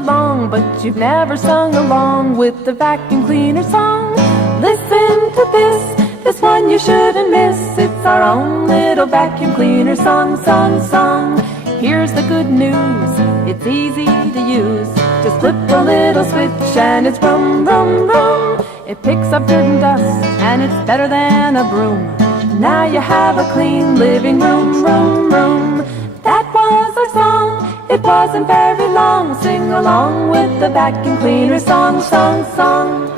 night long, but you've never sung along with the vacuum cleaner song. Listen to this one you shouldn't miss. It's our own little vacuum cleaner song, song, song. Here's the good news, it's easy to use. Just flip a little switch and it's vroom, vroom, vroom. It picks up dirt and dust and it's better than a broom. Now you have a clean living room, room, room. That was our song, it wasn't very long. Sing along with the vacuum cleaner song, song, song.